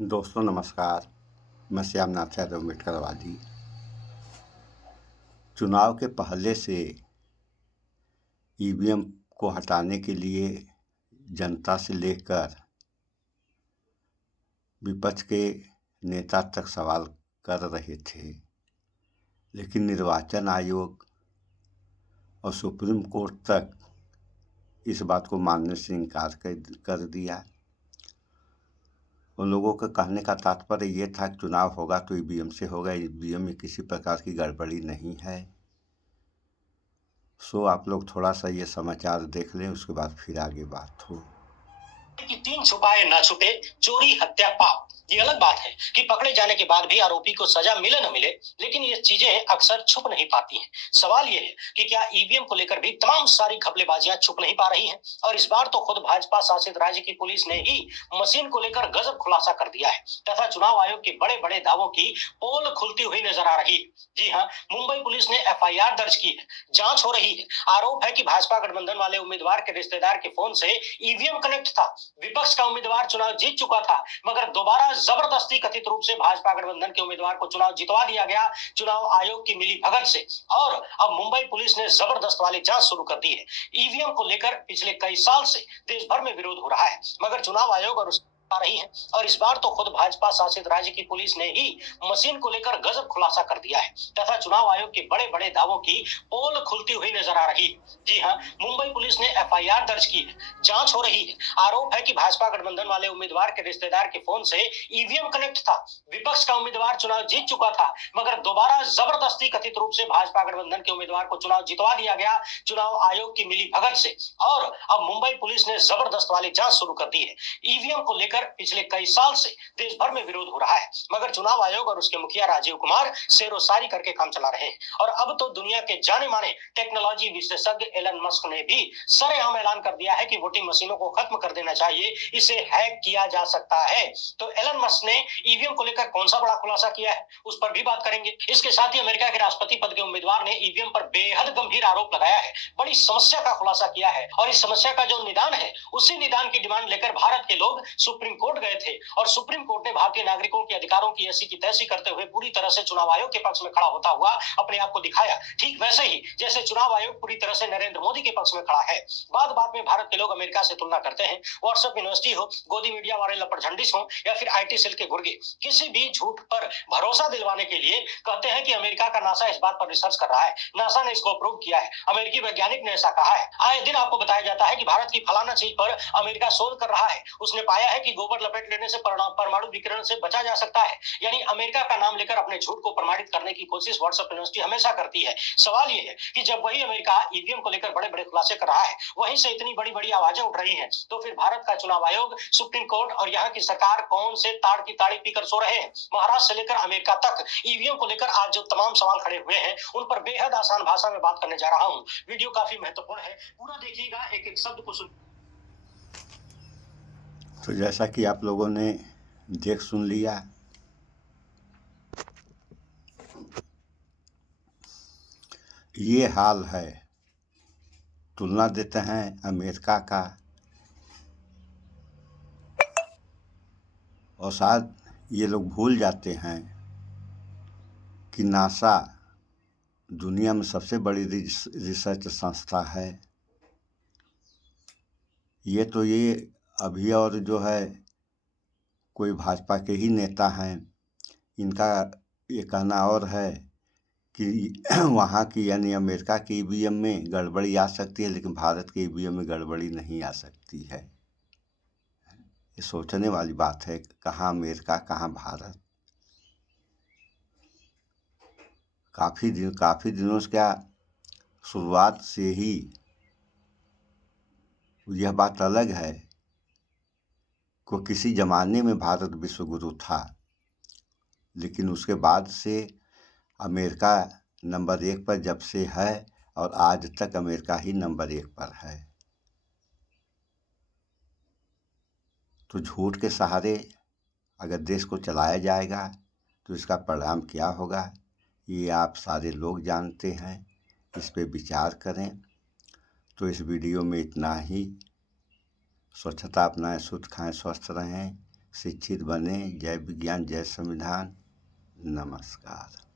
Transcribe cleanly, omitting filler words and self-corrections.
दोस्तों नमस्कार। मैं श्यामनाथ यादव अम्बेडकरवादी। चुनाव के पहले से ईवीएम को हटाने के लिए जनता से लेकर विपक्ष के नेता तक सवाल कर रहे थे, लेकिन निर्वाचन आयोग और सुप्रीम कोर्ट तक इस बात को मानने से इनकार कर दिया। उन लोगों के कहने का तात्पर्य ये था कि चुनाव होगा तो ईवीएम से होगा, ईवीएम में किसी प्रकार की गड़बड़ी नहीं है। सो आप लोग थोड़ा सा ये समाचार देख लें, उसके बाद फिर आगे बात हो। कि तीन छुपाए ना छुपे, चोरी हत्या पाप। ये अलग बात है कि पकड़े जाने के बाद भी आरोपी को सजा मिले न मिले, लेकिन ये चीजें अक्सर छुप नहीं पाती हैं। सवाल ये है कि क्या ईवीएम को लेकर भी तमाम सारी घपलेबाजियां छुप नहीं पा रही हैं? और इस बार तो खुद भाजपा शासित राज्य की पुलिस ने ही मशीन को लेकर गजब खुलासा कर दिया है तथा चुनाव आयोग के बड़े बड़े दावों की पोल खुलती हुई नजर आ रही है। जी हाँ, मुंबई पुलिस ने एफआईआर दर्ज की है, जांच हो रही है। आरोप है कि भाजपा गठबंधन वाले उम्मीदवार के रिश्तेदार के फोन से ईवीएम कनेक्ट था। विपक्ष का उम्मीदवार चुनाव जीत चुका था, मगर दोबारा जबरदस्ती कथित रूप से भाजपा गठबंधन के उम्मीदवार को चुनाव जितवा दिया गया चुनाव आयोग की मिली भगत से। और अब मुंबई पुलिस ने जबरदस्त वाली जांच शुरू कर दी है। ईवीएम को लेकर पिछले कई साल से देश भर में विरोध हो रहा है, मगर चुनाव आयोग और आ रही है। और इस बार तो खुद भाजपा शासित राज्य की पुलिस ने ही मशीन को लेकर गजब खुलासा कर दिया है तथा चुनाव आयोग के बड़े बड़े दावों की पोल खुलती हुई नजर आ रही है। जी हाँ, मुंबई पुलिस ने एफआईआर दर्ज की है, जांच हो रही है। आरोप है कि भाजपा गठबंधन वाले उम्मीदवार के रिश्तेदार के फोन से ईवीएम कनेक्ट था। विपक्ष का उम्मीदवार चुनाव जीत चुका था, मगर दोबारा जबरदस्ती कथित रूप से भाजपा गठबंधन के उम्मीदवार को चुनाव जितवा दिया गया चुनाव आयोग की मिली भगत से। और अब मुंबई पुलिस ने जबरदस्त वाली जांच शुरू कर दी है। ईवीएम को लेकर पिछले कई साल से देश भर में विरोध हो रहा है, मगर चुनाव आयोग और उसके मुखिया राजीव कुमार शेरोशायरी करके काम चला रहे हैं। और अब तो दुनिया के जाने माने टेक्नोलॉजी विशेषज्ञ एलन मस्क ने भी सरेआम ऐलान कर दिया है कि वोटिंग मशीनों को खत्म कर देना चाहिए, इसे हैक किया जा सकता है। तो एलन मस्क ने ईवीएम को लेकर कौन सा बड़ा खुलासा किया है, उस पर भी बात करेंगे। इसके साथ ही अमेरिका के राष्ट्रपति पद के उम्मीदवार ने ईवीएम पर बेहद गंभीर आरोप लगाया है, बड़ी समस्या का खुलासा किया है। और इस समस्या का जो निदान है, उसी निदान की डिमांड लेकर भारत के लोग सुप्रीम कोर्ट गए थे। और सुप्रीम कोर्ट ने भारतीय नागरिकों के अधिकारों की ऐसी की तैसी करते हुए पूरी तरह से चुनाव आयोग के पक्ष में खड़ा होता हुआ अपने आप को दिखाया, ठीक वैसे ही जैसे चुनाव आयोग पूरी तरह से नरेंद्र मोदी के पक्ष में खड़ा है। बात बात में भारत के लोग अमेरिका से तुलना करते हैं। व्हाट्सएप यूनिवर्सिटी हो, गोदी मीडिया वाले लपड़झंडिस हो, या फिर आईटी सेल के गुर्गे, किसी भी झूठ पर भरोसा दिलवाने के लिए कहते हैं कि अमेरिका का नासा इस बात पर रिसर्च कर रहा है, नासा ने इसको अप्रूव किया है, अमेरिकी वैज्ञानिक ने ऐसा कहा है। आए दिन आपको बताया जाता है कि भारत की फलाना चीज पर अमेरिका शोध कर रहा है, उसने पाया है कि गोबर लपेट लेने से परमाणु विकिरण से बचा जा सकता है। यानी अमेरिका का नाम लेकर अपने झूठ को प्रमाणित करने की कोशिश व्हाट्सएप यूनिवर्सिटी हमेशा करती है। सवाल यह है कि जब वही अमेरिका ईवीएम को लेकर बड़े बड़े खुलासे कर रहा है, वहीं से इतनी बड़ी बड़ी आवाजें उठ रही हैं, तो फिर भारत का चुनाव आयोग, सुप्रीम कोर्ट और यहाँ की सरकार कौन से ताड़ की ताड़ी पीकर सो रहे हैं? महाराष्ट्र से लेकर अमेरिका तक ईवीएम को लेकर आज जो तमाम सवाल खड़े हुए हैं, उन पर बेहद आसान भाषा में बात करने जा रहा हूँ। वीडियो काफी महत्वपूर्ण है, पूरा देखिएगा, एक एक शब्द को सुन। तो जैसा कि आप लोगों ने देख सुन लिया, ये हाल है। तुलना देते हैं अमेरिका का, और शायद ये लोग भूल जाते हैं कि नासा दुनिया में सबसे बड़ी रिसर्च संस्था है। ये अभी और जो है कोई भाजपा के ही नेता हैं, इनका ये कहना और है कि वहाँ की यानी अमेरिका की ईवीएम में गड़बड़ी आ सकती है, लेकिन भारत के ईवीएम में गड़बड़ी नहीं आ सकती है। ये सोचने वाली बात है, कहाँ अमेरिका कहाँ भारत। काफ़ी दिनों से, क्या शुरुआत से ही यह बात अलग है कि किसी ज़माने में भारत विश्वगुरु था, लेकिन उसके बाद से अमेरिका नंबर 1 पर जब से है, और आज तक अमेरिका ही नंबर 1 पर है। तो झूठ के सहारे अगर देश को चलाया जाएगा तो इसका परिणाम क्या होगा, ये आप सारे लोग जानते हैं। इस पे विचार करें। तो इस वीडियो में इतना ही। स्वच्छता अपनाएं, शुद्ध खाएं, स्वस्थ रहें। शिक्षित बने। जय विज्ञान, जय संविधान। नमस्कार।